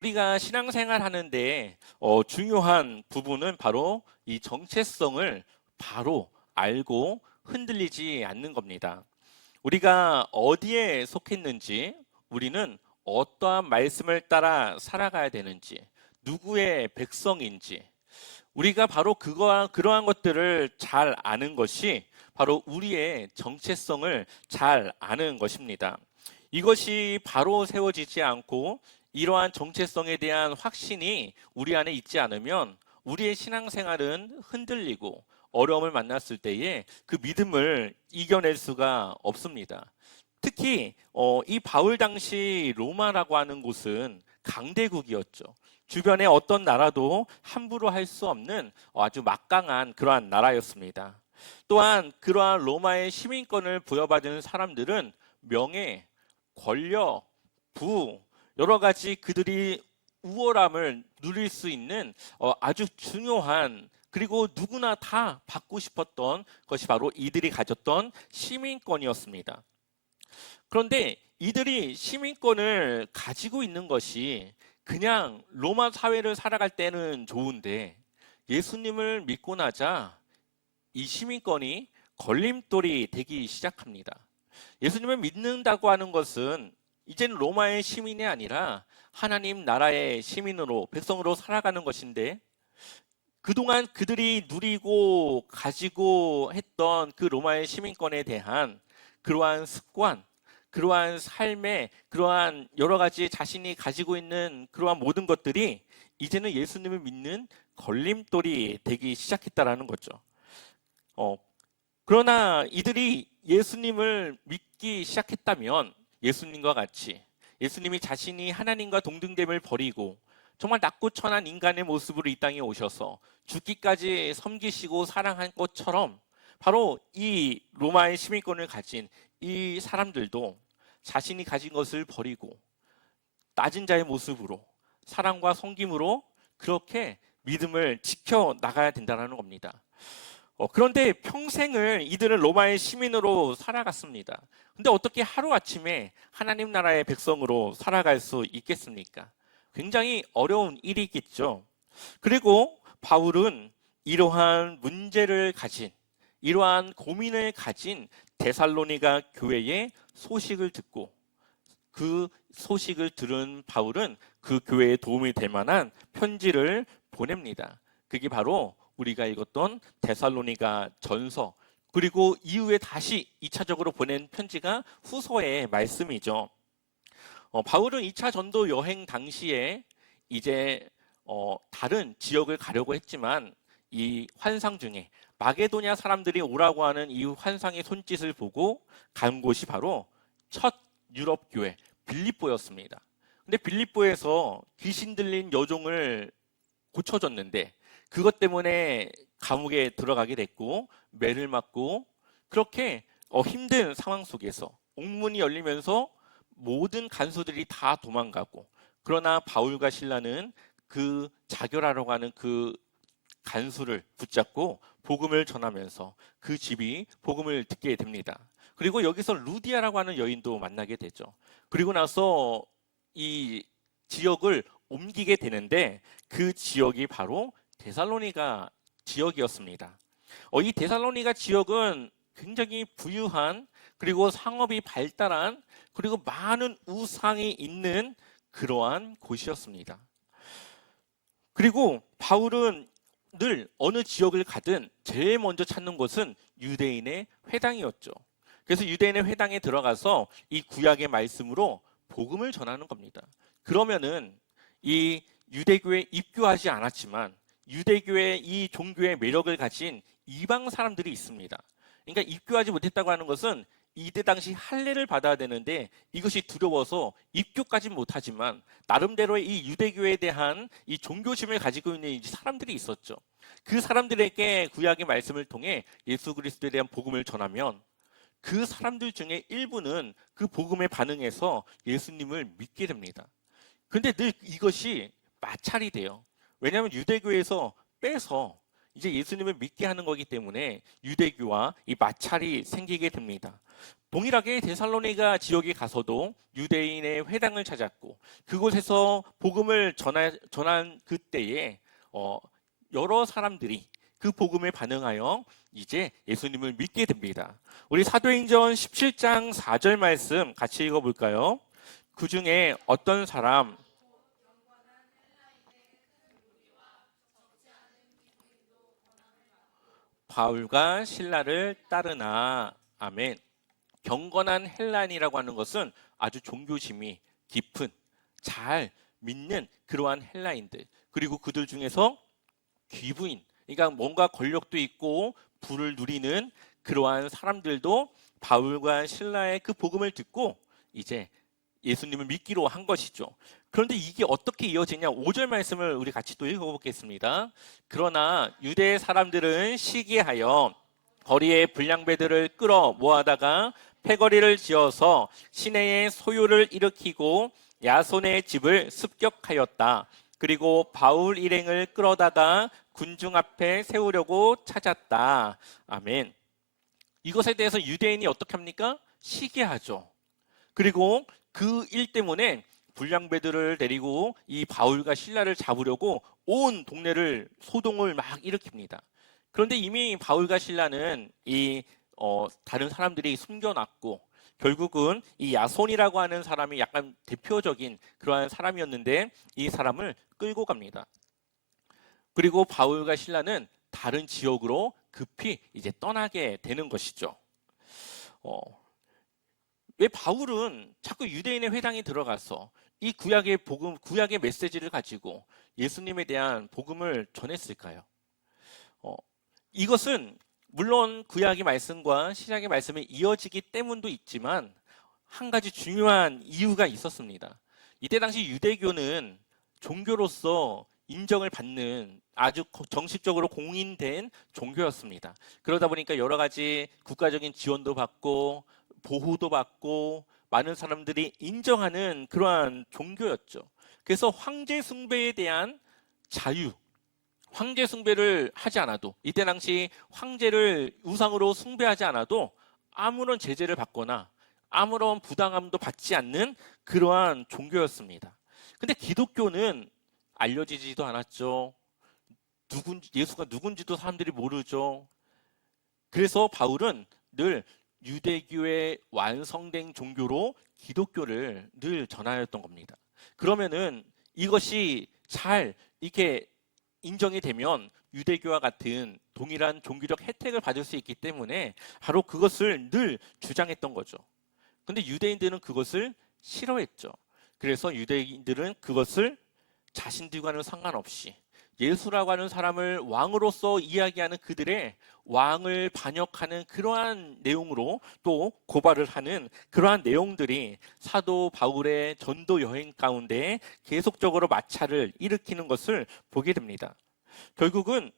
우리가 신앙생활 하는데 중요한 부분은 바로 이 정체성을 바로 알고 흔들리지 않는 겁니다. 우리가 어디에 속했는지, 우리는 어떠한 말씀을 따라 살아가야 되는지, 누구의 백성인지, 우리가 바로 그러한 것들을 잘 아는 것이 바로 우리의 정체성을 잘 아는 것입니다. 이것이 바로 세워지지 않고 이러한 정체성에 대한 확신이 우리 안에 있지 않으면 우리의 신앙생활은 흔들리고 어려움을 만났을 때에 그 믿음을 이겨낼 수가 없습니다. 특히 이 바울 당시 로마라고 하는 곳은 강대국이었죠. 주변에 어떤 나라도 함부로 할 수 없는 아주 막강한 그러한 나라였습니다. 또한 그러한 로마의 시민권을 부여받은 사람들은 명예, 권력, 부, 여러 가지 그들이 우월함을 누릴 수 있는 아주 중요한, 그리고 누구나 다 받고 싶었던 것이 바로 이들이 가졌던 시민권이었습니다. 그런데 이들이 시민권을 가지고 있는 것이 그냥 로마 사회를 살아갈 때는 좋은데, 예수님을 믿고 나자 이 시민권이 걸림돌이 되기 시작합니다. 예수님을 믿는다고 하는 것은 이제는 로마의 시민이 아니라 하나님 나라의 시민으로, 백성으로 살아가는 것인데, 그동안 그들이 누리고 가지고 했던 그 로마의 시민권에 대한 그러한 습관, 그러한 삶의 그러한 여러 가지 자신이 가지고 있는 그러한 모든 것들이 이제는 예수님을 믿는 걸림돌이 되기 시작했다라는 거죠. 어, 그러나 이들이 예수님을 믿기 시작했다면 예수님과 같이 예수님이 자신이 하나님과 동등됨을 버리고 정말 낮고 천한 인간의 모습으로 이 땅에 오셔서 죽기까지 섬기시고 사랑한 것처럼, 바로 이 로마의 시민권을 가진 이 사람들도 자신이 가진 것을 버리고 낮은 자의 모습으로 사랑과 섬김으로 그렇게 믿음을 지켜 나가야 된다는 겁니다. 그런데 평생을 이들은 로마의 시민으로 살아갔습니다. 근데 어떻게 하루아침에 하나님 나라의 백성으로 살아갈 수 있겠습니까? 굉장히 어려운 일이겠죠. 그리고 바울은 이러한 문제를 가진, 이러한 고민을 가진 데살로니가 교회의 소식을 듣고, 그 소식을 들은 바울은 그 교회에 도움이 될 만한 편지를 보냅니다. 그게 바로 우리가 읽었던 데살로니가 전서, 그리고 이후에 다시 2차적으로 보낸 편지가 후서의 말씀이죠. 바울은 2차 전도 여행 당시에 이제 다른 지역을 가려고 했지만 이 환상 중에 마게도냐 사람들이 오라고 하는 이 환상의 손짓을 보고 간 곳이 바로 첫 유럽 교회 빌립보였습니다. 근데 빌립보에서 귀신 들린 여종을 고쳐줬는데 그것 때문에 감옥에 들어가게 됐고 매를 맞고, 그렇게 힘든 상황 속에서 옥문이 열리면서 모든 간수들이 다 도망가고, 그러나 바울과 실라는 그 자결하려고 하는 그 간수를 붙잡고 복음을 전하면서 그 집이 복음을 듣게 됩니다. 그리고 여기서 루디아라고 하는 여인도 만나게 되죠. 그리고 나서 이 지역을 옮기게 되는데 그 지역이 바로 데살로니가 지역이었습니다. 이 데살로니가 지역은 굉장히 부유한, 그리고 상업이 발달한, 그리고 많은 우상이 있는 그러한 곳이었습니다. 그리고 바울은 늘 어느 지역을 가든 제일 먼저 찾는 곳은 유대인의 회당이었죠. 그래서 유대인의 회당에 들어가서 이 구약의 말씀으로 복음을 전하는 겁니다. 그러면은 이 유대교에 입교하지 않았지만 유대교의 이 종교의 매력을 가진 이방 사람들이 있습니다. 그러니까 입교하지 못했다고 하는 것은 이때 당시 할례를 받아야 되는데 이것이 두려워서 입교까지 못하지만 나름대로의 이 유대교에 대한 이 종교심을 가지고 있는 이 사람들이 있었죠. 그 사람들에게 구약의 말씀을 통해 예수 그리스도에 대한 복음을 전하면 그 사람들 중에 일부는 그 복음에 반응해서 예수님을 믿게 됩니다. 근데 늘 이것이 마찰이 돼요. 왜냐하면 유대교에서 빼서 이제 예수님을 믿게 하는 거기 때문에 유대교와 이 마찰이 생기게 됩니다. 동일하게 데살로니가 지역에 가서도 유대인의 회당을 찾았고 그곳에서 복음을 전한 그때에 여러 사람들이 그 복음에 반응하여 이제 예수님을 믿게 됩니다. 우리 사도행전 17장 4절 말씀 같이 읽어볼까요? 그 중에 어떤 사람 바울과 신라를 따르나. 아멘. 경건한 헬라인이라고 하는 것은 아주 종교심이 깊은, 잘 믿는 그러한 헬라인들, 그리고 그들 중에서 귀부인, 그러니까 뭔가 권력도 있고 부를 누리는 그러한 사람들도 바울과 신라의 그 복음을 듣고 이제 예수님을 믿기로 한 것이죠. 그런데 이게 어떻게 이어지냐? 5절 말씀을 우리 같이 또 읽어보겠습니다. 그러나 유대 사람들은 시기하여 거리에 불량배들을 끌어 모아다가 패거리를 지어서 시내의 소요를 일으키고 야손의 집을 습격하였다. 그리고 바울 일행을 끌어다가 군중 앞에 세우려고 찾았다. 아멘. 이것에 대해서 유대인이 어떻게 합니까? 시기하죠. 그리고 그 일 때문에 불량배들을 데리고 이 바울과 신라를 잡으려고 온 동네를 소동을 막 일으킵니다. 그런데 이미 바울과 신라는 다른 사람들이 숨겨놨고 결국은 이 야손이라고 하는 사람이 약간 대표적인 그러한 사람이었는데 이 사람을 끌고 갑니다. 그리고 바울과 신라는 다른 지역으로 급히 이제 떠나게 되는 것이죠. 왜 바울은 자꾸 유대인의 회당에 들어가서 이 구약의 복음, 구약의 메시지를 가지고 예수님에 대한 복음을 전했을까요? 이것은 물론 구약의 말씀과 신약의 말씀이 이어지기 때문도 있지만 한 가지 중요한 이유가 있었습니다. 이때 당시 유대교는 종교로서 인정을 받는 아주 정식적으로 공인된 종교였습니다. 그러다 보니까 여러 가지 국가적인 지원도 받고 보호도 받고 많은 사람들이 인정하는 그러한 종교였죠. 그래서 황제 숭배에 대한 자유, 황제 숭배를 하지 않아도, 이때 당시 황제를 우상으로 숭배하지 않아도 아무런 제재를 받거나 아무런 부당함도 받지 않는 그러한 종교였습니다. 근데 기독교는 알려지지도 않았죠. 예수가 누군지도 사람들이 모르죠. 그래서 바울은 늘 유대교의 완성된 종교로 기독교를 늘 전하였던 겁니다. 그러면은 이것이 잘 이렇게 인정이 되면 유대교와 같은 동일한 종교적 혜택을 받을 수 있기 때문에 바로 그것을 늘 주장했던 거죠. 근데 유대인들은 그것을 싫어했죠. 그래서 유대인들은 그것을 자신들과는 상관없이 예수라고 하는 사람을 왕으로서 이야기하는 그들의 왕을 반역하는 그러한 내용으로 또 고발을 하는 그러한 내용들이 사도 바울의 전도 여행 가운데 계속적으로 마찰을 일으키는 것을 보게 됩니다. 결국은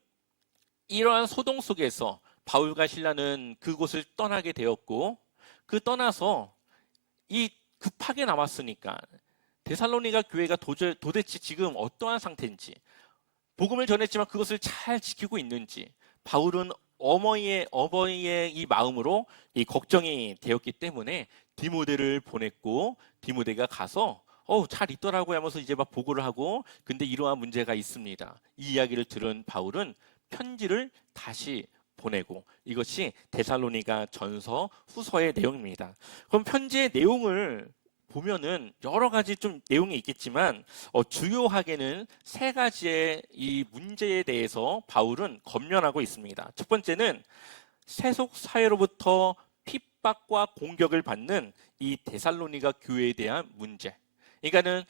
이러한 소동 속에서 바울과 신라는 그곳을 떠나게 되었고 그 떠나서 이 급하게 남았으니까 데살로니가 교회가 도대체 지금 어떠한 상태인지, 복음을 전했지만 그것을 잘 지키고 있는지 바울은 어머니의 이 마음으로 이 걱정이 되었기 때문에 디모데를 보냈고 디모데가 가서 잘 있더라고요 하면서 이제 막 보고를 하고, 근데 이러한 문제가 있습니다. 이 이야기를 들은 바울은 편지를 다시 보내고, 이것이 데살로니가 전서 후서의 내용입니다. 그럼 편지의 내용을 보면은 여러 가지 좀 내용이 있겠지만 주요하게는 세 가지의 이 문제에 대해서 바울은 권면하고 있습니다. 첫 번째는 세속 사회로부터 핍박과 공격을 받는 이 데살로니가 교회에 대한 문제. 그러니까는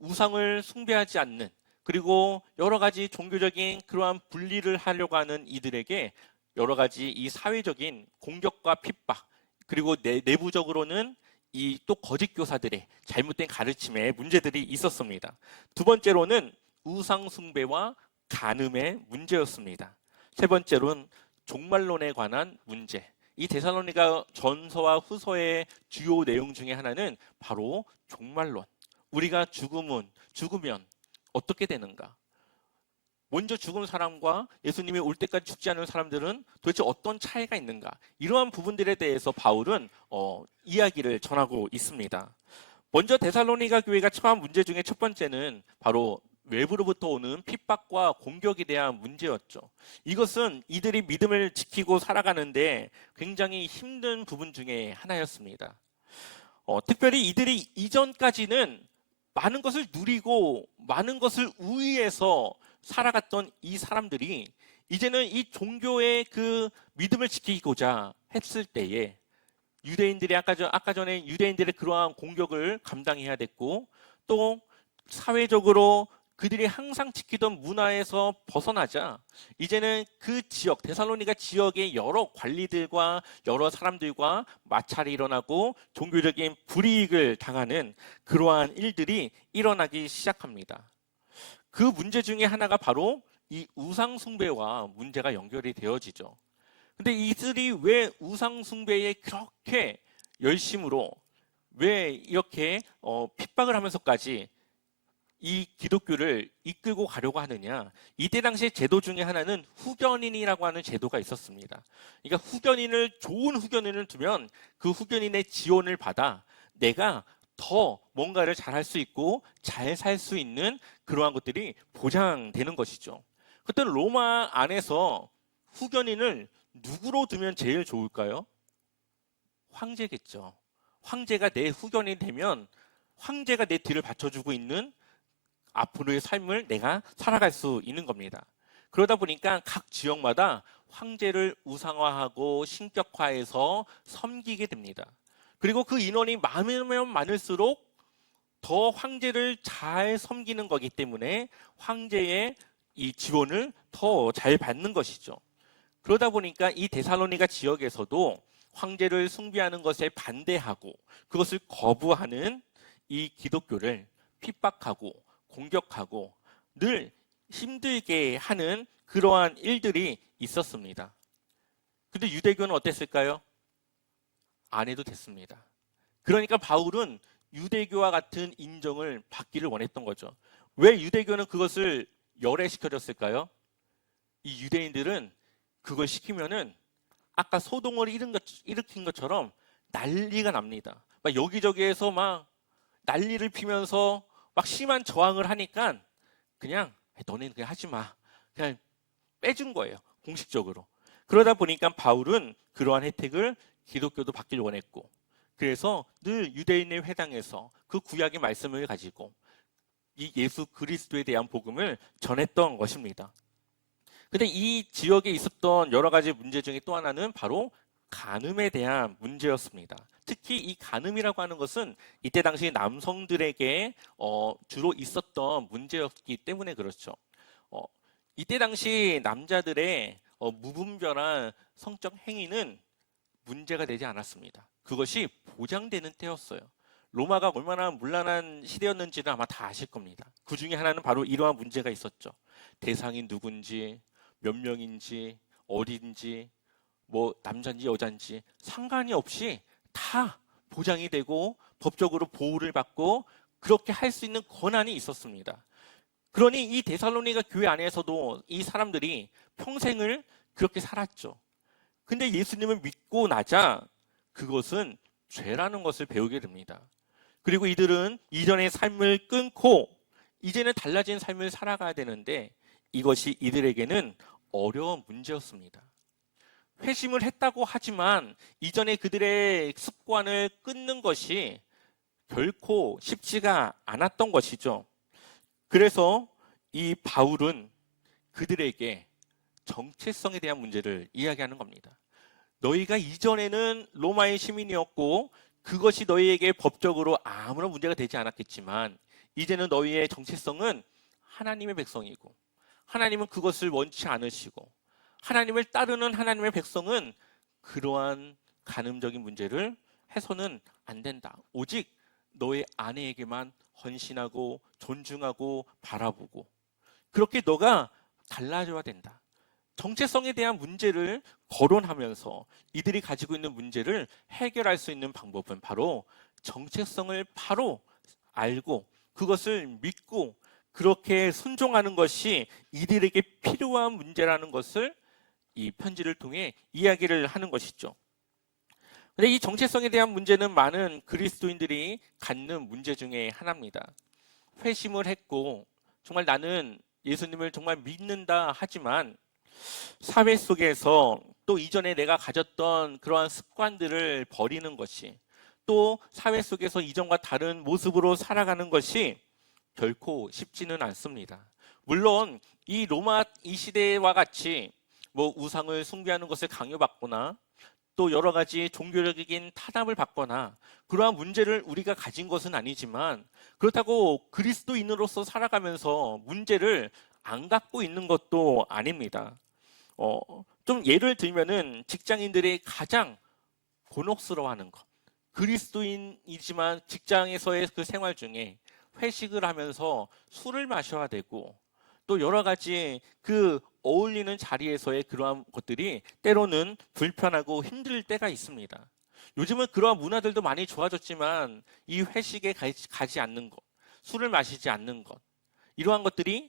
우상을 숭배하지 않는, 그리고 여러 가지 종교적인 그러한 분리를 하려고 하는 이들에게 여러 가지 이 사회적인 공격과 핍박, 그리고 내부적으로는 이 또 거짓 교사들의 잘못된 가르침에 문제들이 있었습니다. 두 번째로는 우상 숭배와 간음의 문제였습니다. 세 번째로는 종말론에 관한 문제. 이 데살로니가 전서와 후서의 주요 내용 중에 하나는 바로 종말론. 우리가 죽으면 어떻게 되는가? 먼저 죽은 사람과 예수님이 올 때까지 죽지 않은 사람들은 도대체 어떤 차이가 있는가? 이러한 부분들에 대해서 바울은 이야기를 전하고 있습니다. 먼저 데살로니가 교회가 처한 문제 중에 첫 번째는 바로 외부로부터 오는 핍박과 공격에 대한 문제였죠. 이것은 이들이 믿음을 지키고 살아가는데 굉장히 힘든 부분 중에 하나였습니다. 특별히 이들이 이전까지는 많은 것을 누리고 많은 것을 우위에서 살아갔던 이 사람들이 이제는 이 종교의 그 믿음을 지키고자 했을 때에 유대인들이 아까 전에 유대인들의 그러한 공격을 감당해야 됐고, 또 사회적으로 그들이 항상 지키던 문화에서 벗어나자 이제는 그 지역, 데살로니가 지역의 여러 관리들과 여러 사람들과 마찰이 일어나고 종교적인 불이익을 당하는 그러한 일들이 일어나기 시작합니다. 그 문제 중에 하나가 바로 이 우상 숭배와 문제가 연결이 되어지죠. 근데 이들이 왜 우상 숭배에 그렇게 열심으로 왜 이렇게 핍박을 하면서까지 이 기독교를 이끌고 가려고 하느냐? 이때 당시의 제도 중에 하나는 후견인이라고 하는 제도가 있었습니다. 그러니까 좋은 후견인을 두면 그 후견인의 지원을 받아 내가 더 뭔가를 잘할 수 있고 잘 살 수 있는 그러한 것들이 보장되는 것이죠. 그때 로마 안에서 후견인을 누구로 두면 제일 좋을까요? 황제겠죠. 황제가 내 후견이 되면 황제가 내 뒤를 받쳐주고 있는 앞으로의 삶을 내가 살아갈 수 있는 겁니다. 그러다 보니까 각 지역마다 황제를 우상화하고 신격화해서 섬기게 됩니다. 그리고 그 인원이 많으면 많을수록 더 황제를 잘 섬기는 거기 때문에 황제의 이 지원을 더 잘 받는 것이죠. 그러다 보니까 이 데살로니가 지역에서도 황제를 숭배하는 것에 반대하고 그것을 거부하는 이 기독교를 핍박하고 공격하고 늘 힘들게 하는 그러한 일들이 있었습니다. 근데 유대교는 어땠을까요? 안 해도 됐습니다. 그러니까 바울은 유대교와 같은 인정을 받기를 원했던 거죠. 왜 유대교는 그것을 열애시켜줬을까요? 이 유대인들은 그걸 시키면은 아까 소동을 일으킨 것처럼 난리가 납니다. 막 여기저기에서 막 난리를 피면서 막 심한 저항을 하니까 그냥 너네는 그냥 하지 마. 그냥 빼준 거예요. 공식적으로. 그러다 보니까 바울은 그러한 혜택을 기독교도 받길 원했고, 그래서 늘 유대인의 회당에서 그 구약의 말씀을 가지고 이 예수 그리스도에 대한 복음을 전했던 것입니다. 근데 이 지역에 있었던 여러 가지 문제 중에 또 하나는 바로 간음에 대한 문제였습니다. 특히 이 간음이라고 하는 것은 이때 당시 남성들에게 주로 있었던 문제였기 때문에 그렇죠. 이때 당시 남자들의 무분별한 성적 행위는 문제가 되지 않았습니다. 그것이 보장되는 때였어요. 로마가 얼마나 문란한 시대였는지는 아마 다 아실 겁니다. 그 중에 하나는 바로 이러한 문제가 있었죠. 대상이 누군지, 몇 명인지, 어딘지, 뭐 남자인지 여자인지 상관이 없이 다 보장이 되고 법적으로 보호를 받고 그렇게 할 수 있는 권한이 있었습니다. 그러니 이 데살로니가 교회 안에서도 이 사람들이 평생을 그렇게 살았죠. 근데 예수님을 믿고 나자 그것은 죄라는 것을 배우게 됩니다. 그리고 이들은 이전의 삶을 끊고 이제는 달라진 삶을 살아가야 되는데 이것이 이들에게는 어려운 문제였습니다. 회심을 했다고 하지만 이전에 그들의 습관을 끊는 것이 결코 쉽지가 않았던 것이죠. 그래서 이 바울은 그들에게 정체성에 대한 문제를 이야기하는 겁니다. 너희가 이전에는 로마의 시민이었고 그것이 너희에게 법적으로 아무런 문제가 되지 않았겠지만 이제는 너희의 정체성은 하나님의 백성이고 하나님은 그것을 원치 않으시고 하나님을 따르는 하나님의 백성은 그러한 간음적인 문제를 해서는 안 된다. 오직 너의 아내에게만 헌신하고 존중하고 바라보고 그렇게 너가 달라져야 된다. 정체성에 대한 문제를 거론하면서 이들이 가지고 있는 문제를 해결할 수 있는 방법은 바로 정체성을 바로 알고 그것을 믿고 그렇게 순종하는 것이 이들에게 필요한 문제라는 것을 이 편지를 통해 이야기를 하는 것이죠. 근데 이 정체성에 대한 문제는 많은 그리스도인들이 갖는 문제 중에 하나입니다. 회심을 했고 정말 나는 예수님을 정말 믿는다 하지만 사회 속에서 또 이전에 내가 가졌던 그러한 습관들을 버리는 것이, 또 사회 속에서 이전과 다른 모습으로 살아가는 것이 결코 쉽지는 않습니다. 물론 이 로마 이 시대와 같이 뭐 우상을 숭배하는 것을 강요받거나 또 여러 가지 종교적인 타담을 받거나 그러한 문제를 우리가 가진 것은 아니지만, 그렇다고 그리스도인으로서 살아가면서 문제를 안 갖고 있는 것도 아닙니다. 좀 예를 들면은 직장인들이 가장 곤혹스러워하는 것, 그리스도인이지만 직장에서의 그 생활 중에 회식을 하면서 술을 마셔야 되고 또 여러 가지 그 어울리는 자리에서의 그러한 것들이 때로는 불편하고 힘들 때가 있습니다. 요즘은 그러한 문화들도 많이 좋아졌지만 이 회식에 가지 않는 것, 술을 마시지 않는 것, 이러한 것들이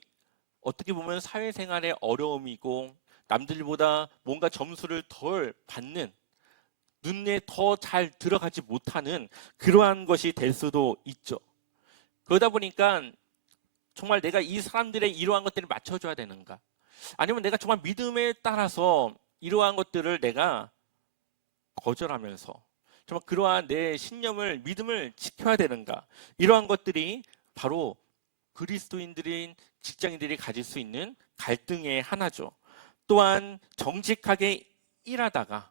어떻게 보면 사회생활의 어려움이고 남들보다 뭔가 점수를 덜 받는, 눈에 더 잘 들어가지 못하는 그러한 것이 될 수도 있죠. 그러다 보니까 정말 내가 이 사람들의 이러한 것들을 맞춰줘야 되는가? 아니면 내가 정말 믿음에 따라서 이러한 것들을 내가 거절하면서 정말 그러한 내 신념을, 믿음을 지켜야 되는가? 이러한 것들이 바로 그리스도인들인 직장인들이 가질 수 있는 갈등의 하나죠. 또한 정직하게 일하다가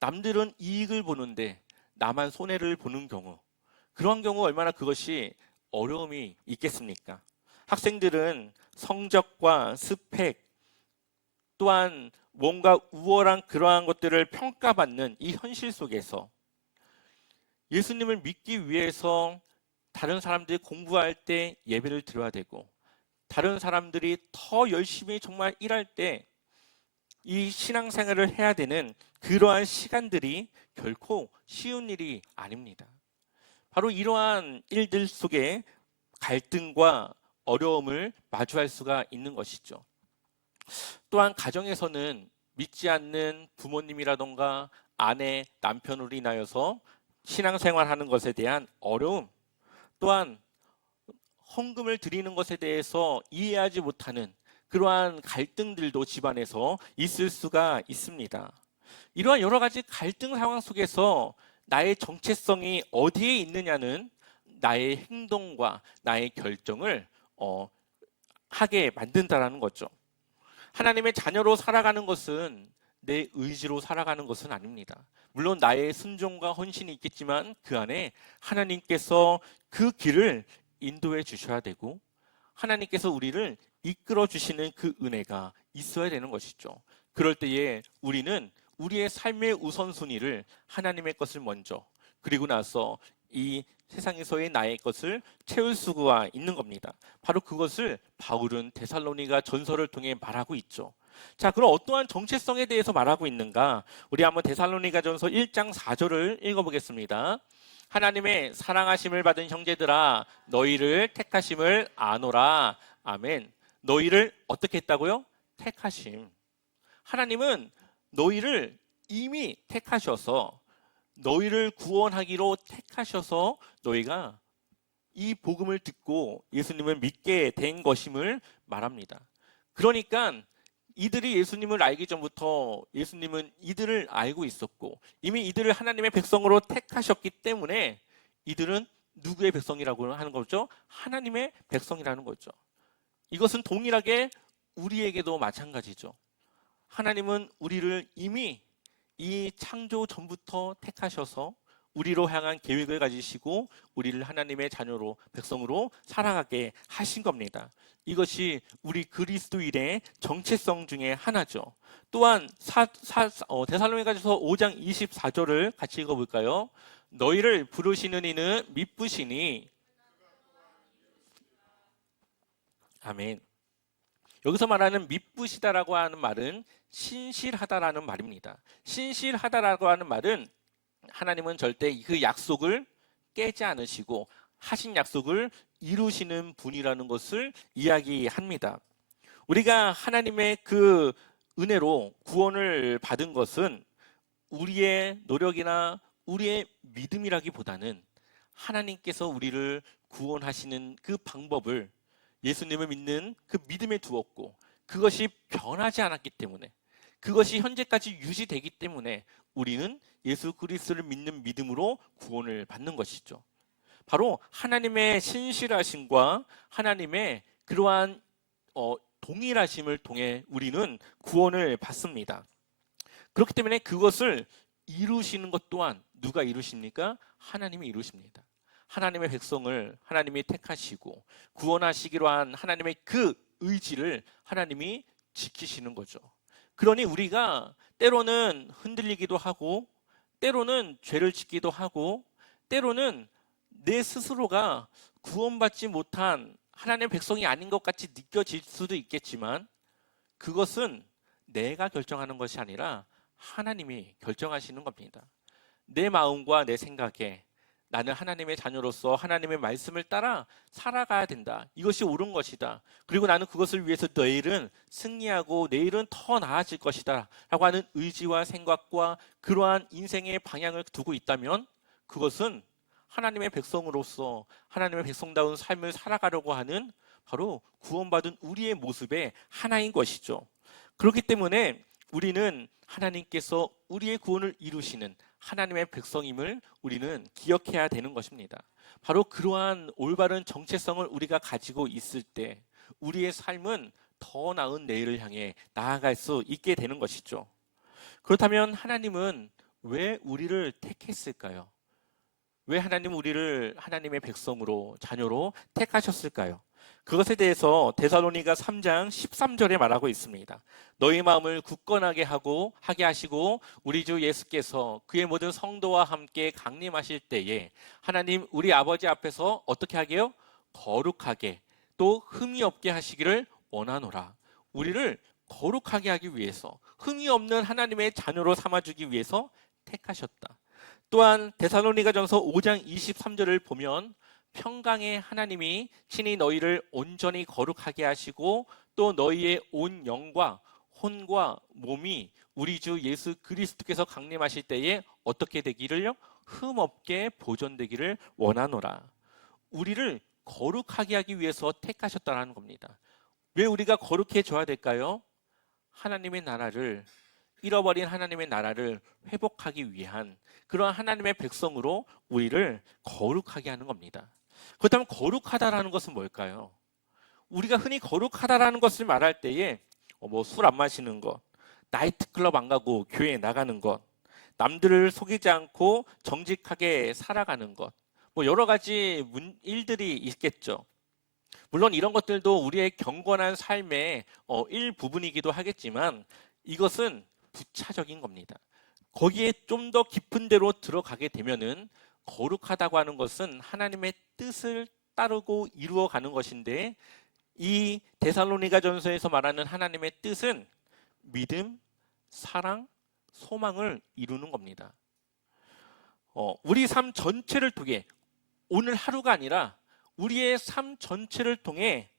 남들은 이익을 보는데 나만 손해를 보는 경우, 그런 경우 얼마나 그것이 어려움이 있겠습니까? 학생들은 성적과 스펙 또한 뭔가 우월한 그러한 것들을 평가받는 이 현실 속에서 예수님을 믿기 위해서 다른 사람들이 공부할 때 예배를 드려야 되고, 다른 사람들이 더 열심히 정말 일할 때 이 신앙생활을 해야 되는 그러한 시간들이 결코 쉬운 일이 아닙니다. 바로 이러한 일들 속에 갈등과 어려움을 마주할 수가 있는 것이죠. 또한 가정에서는 믿지 않는 부모님이라던가 아내, 남편으로 인하여서 신앙생활하는 것에 대한 어려움, 또한 헌금을 드리는 것에 대해서 이해하지 못하는 그러한 갈등들도 집안에서 있을 수가 있습니다. 이러한 여러 가지 갈등 상황 속에서 나의 정체성이 어디에 있느냐는 나의 행동과 나의 결정을 하게 만든다라는 거죠. 하나님의 자녀로 살아가는 것은 내 의지로 살아가는 것은 아닙니다. 물론 나의 순종과 헌신이 있겠지만 그 안에 하나님께서 그 길을 인도해 주셔야 되고 하나님께서 우리를 이끌어 주시는 그 은혜가 있어야 되는 것이죠. 그럴 때에 우리는 우리의 삶의 우선순위를 하나님의 것을 먼저, 그리고 나서 이 세상에서의 나의 것을 채울 수가 있는 겁니다. 바로 그것을 바울은 데살로니가 전서를 통해 말하고 있죠. 자, 그럼 어떠한 정체성에 대해서 말하고 있는가? 우리 한번 데살로니가 전서 1장 4절을 읽어보겠습니다. 하나님의 사랑하심을 받은 형제들아, 너희를 택하심을 아노라. 아멘. 너희를 어떻게 했다고요? 택하심. 하나님은 너희를 이미 택하셔서 너희를 구원하기로 택하셔서 너희가 이 복음을 듣고 예수님을 믿게 된 것임을 말합니다. 그러니까 이들이 예수님을 알기 전부터 예수님은 이들을 알고 있었고 이미 이들을 하나님의 백성으로 택하셨기 때문에 이들은 누구의 백성이라고 하는 거죠? 하나님의 백성이라는 거죠. 이것은 동일하게 우리에게도 마찬가지죠. 하나님은 우리를 이미 이 창조 전부터 택하셔서 우리로 향한 계획을 가지시고 우리를 하나님의 자녀로, 백성으로 살아가게 하신 겁니다. 이것이 우리 그리스도인의 정체성 중에 하나죠. 또한 데살로니가전서 5장 24절을 같이 읽어볼까요? 너희를 부르시는 이는 미쁘시니. 아멘. 여기서 말하는 미쁘시다라고 하는 말은 신실하다라는 말입니다. 신실하다라고 하는 말은 하나님은 절대 그 약속을 깨지 않으시고 하신 약속을 이루시는 분이라는 것을 이야기합니다. 우리가 하나님의 그 은혜로 구원을 받은 것은 우리의 노력이나 우리의 믿음이라기보다는 하나님께서 우리를 구원하시는 그 방법을 예수님을 믿는 그 믿음에 두었고, 그것이 변하지 않았기 때문에, 그것이 현재까지 유지되기 때문에 우리는 예수 그리스도를 믿는 믿음으로 구원을 받는 것이죠. 바로 하나님의 신실하심과 하나님의 그러한 동일하심을 통해 우리는 구원을 받습니다. 그렇기 때문에 그것을 이루시는 것 또한 누가 이루십니까? 하나님이 이루십니다. 하나님의 백성을 하나님이 택하시고 구원하시기로 한 하나님의 그 의지를 하나님이 지키시는 거죠. 그러니 우리가 때로는 흔들리기도 하고, 때로는 죄를 짓기도 하고, 때로는 내 스스로가 구원받지 못한 하나님의 백성이 아닌 것 같이 느껴질 수도 있겠지만, 그것은 내가 결정하는 것이 아니라 하나님이 결정하시는 겁니다. 내 마음과 내 생각에 나는 하나님의 자녀로서 하나님의 말씀을 따라 살아가야 된다, 이것이 옳은 것이다, 그리고 나는 그것을 위해서 내일은 승리하고 내일은 더 나아질 것이다 라고 하는 의지와 생각과 그러한 인생의 방향을 두고 있다면, 그것은 하나님의 백성으로서 하나님의 백성다운 삶을 살아가려고 하는 바로 구원받은 우리의 모습의 하나인 것이죠. 그렇기 때문에 우리는 하나님께서 우리의 구원을 이루시는 하나님의 백성임을 우리는 기억해야 되는 것입니다. 바로 그러한 올바른 정체성을 우리가 가지고 있을 때 우리의 삶은 더 나은 내일을 향해 나아갈 수 있게 되는 것이죠. 그렇다면 하나님은 왜 우리를 택했을까요? 왜 하나님은 우리를 하나님의 백성으로, 자녀로 택하셨을까요? 그것에 대해서 데살로니가 3장 13절에 말하고 있습니다. 너희 마음을 굳건하게 하게 하시고 우리 주 예수께서 그의 모든 성도와 함께 강림하실 때에 하나님 우리 아버지 앞에서 어떻게 하게요? 거룩하게 또 흠이 없게 하시기를 원하노라. 우리를 거룩하게 하기 위해서, 흠이 없는 하나님의 자녀로 삼아주기 위해서 택하셨다. 또한 데살로니가전서 5장 23절을 보면 평강의 하나님이 친히 너희를 온전히 거룩하게 하시고 또 너희의 온 영과 혼과 몸이 우리 주 예수 그리스도께서 강림하실 때에 어떻게 되기를요? 흠없게 보존되기를 원하노라. 우리를 거룩하게 하기 위해서 택하셨다는 겁니다. 왜 우리가 거룩해져야 될까요? 하나님의 나라를, 잃어버린 하나님의 나라를 회복하기 위한 그러한 하나님의 백성으로 우리를 거룩하게 하는 겁니다. 그렇다면 거룩하다라는 것은 뭘까요? 우리가 흔히 거룩하다라는 것을 말할 때에 술 안 마시는 것, 나이트클럽 안 가고 교회에 나가는 것, 남들을 속이지 않고 정직하게 살아가는 것, 여러 가지 일들이 있겠죠. 물론 이런 것들도 우리의 경건한 삶의 일부분이기도 하겠지만 이것은 부차적인 겁니다. 거기에 좀 더 깊은 데로 들어가게 되면은 거룩하다고 하는 것은 하나님의 뜻을 따르고 이루어가는 것인데, 이 데살로니가전서에서 말하는 하나님의 뜻은 믿음, 사랑, 소망을 이루는 겁니다. 우리 삶 전체를 통해, 오늘 하루가 아니라 우리의 삶 전체를 통해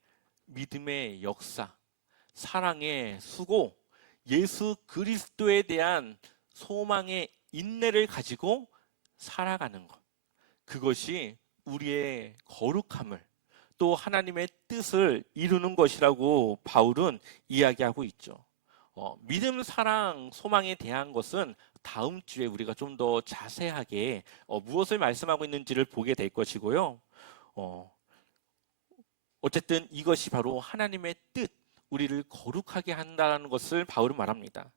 믿음의 역사, 사랑의 수고, 예수 그리스도에 대한 소망의 인내를 가지고 살아가는 것, 그것이 우리의 거룩함을, 또 하나님의 뜻을 이루는 것이라고 바울은 이야기하고 있죠. 믿음, 사랑, 소망에 대한 것은 다음 주에 우리가 좀 더 자세하게 무엇을 말씀하고 있는지를 보게 될 것이고요. 어쨌든 이것이 바로 하나님의 뜻, 우리를 거룩하게 한다는 것을 바울은 말합니다.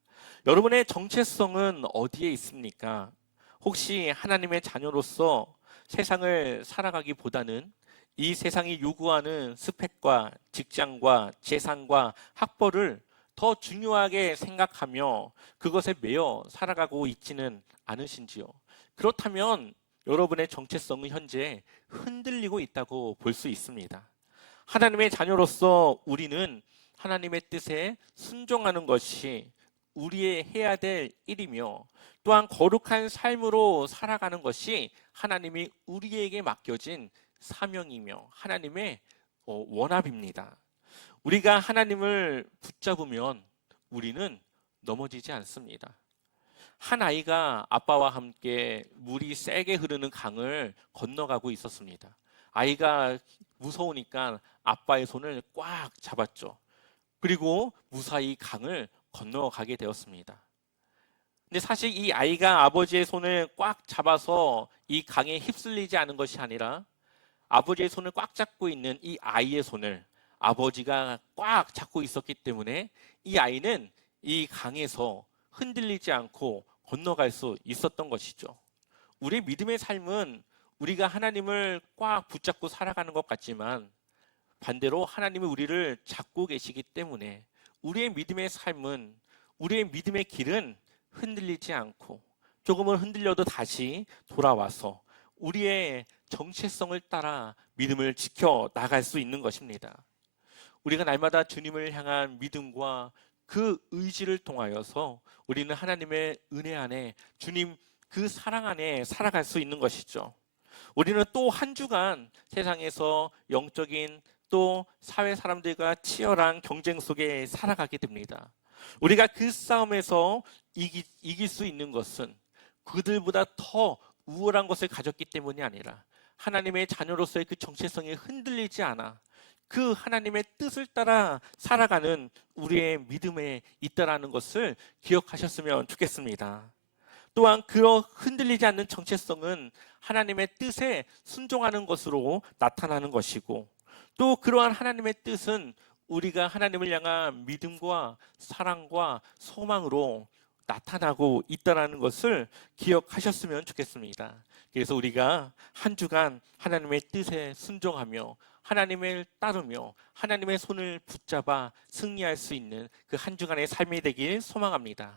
여러분의 정체성은 어디에 있습니까? 혹시 하나님의 자녀로서 세상을 살아가기보다는 이 세상이 요구하는 스펙과 직장과 재산과 학벌을 더 중요하게 생각하며 그것에 매여 살아가고 있지는 않으신지요? 그렇다면 여러분의 정체성은 현재 흔들리고 있다고 볼 수 있습니다. 하나님의 자녀로서 우리는 하나님의 뜻에 순종하는 것이 우리의 해야 될 일이며, 또한 거룩한 삶으로 살아가는 것이 하나님이 우리에게 맡겨진 사명이며 하나님의 원합입니다. 우리가 하나님을 붙잡으면 우리는 넘어지지 않습니다. 한 아이가 아빠와 함께 물이 세게 흐르는 강을 건너가고 있었습니다. 아이가 무서우니까 아빠의 손을 꽉 잡았죠. 그리고 무사히 강을 건너가게 되었습니다. 근데 사실 이 아이가 아버지의 손을 꽉 잡아서 이 강에 휩쓸리지 않은 것이 아니라 아버지의 손을 꽉 잡고 있는 이 아이의 손을 아버지가 꽉 잡고 있었기 때문에 이 아이는 이 강에서 흔들리지 않고 건너갈 수 있었던 것이죠. 우리의 믿음의 삶은 우리가 하나님을 꽉 붙잡고 살아가는 것 같지만 반대로 하나님은 우리를 잡고 계시기 때문에 우리의 믿음의 삶은, 우리의 믿음의 길은 흔들리지 않고 조금은 흔들려도 다시 돌아와서 우리의 정체성을 따라 믿음을 지켜 나갈 수 있는 것입니다. 우리가 날마다 주님을 향한 믿음과 그 의지를 통하여서 우리는 하나님의 은혜 안에, 주님 그 사랑 안에 살아갈 수 있는 것이죠. 우리는 또 한 주간 세상에서 영적인 또 사회 사람들과 치열한 경쟁 속에 살아가게 됩니다. 우리가 그 싸움에서 이길 수 있는 것은 그들보다 더 우월한 것을 가졌기 때문이 아니라 하나님의 자녀로서의 그 정체성이 흔들리지 않아 그 하나님의 뜻을 따라 살아가는 우리의 믿음에 있다라는 것을 기억하셨으면 좋겠습니다. 또한 그런 흔들리지 않는 정체성은 하나님의 뜻에 순종하는 것으로 나타나는 것이고, 또 그러한 하나님의 뜻은 우리가 하나님을 향한 믿음과 사랑과 소망으로 나타나고 있다는 것을 기억하셨으면 좋겠습니다. 그래서 우리가 한 주간 하나님의 뜻에 순종하며 하나님을 따르며 하나님의 손을 붙잡아 승리할 수 있는 그 한 주간의 삶이 되길 소망합니다.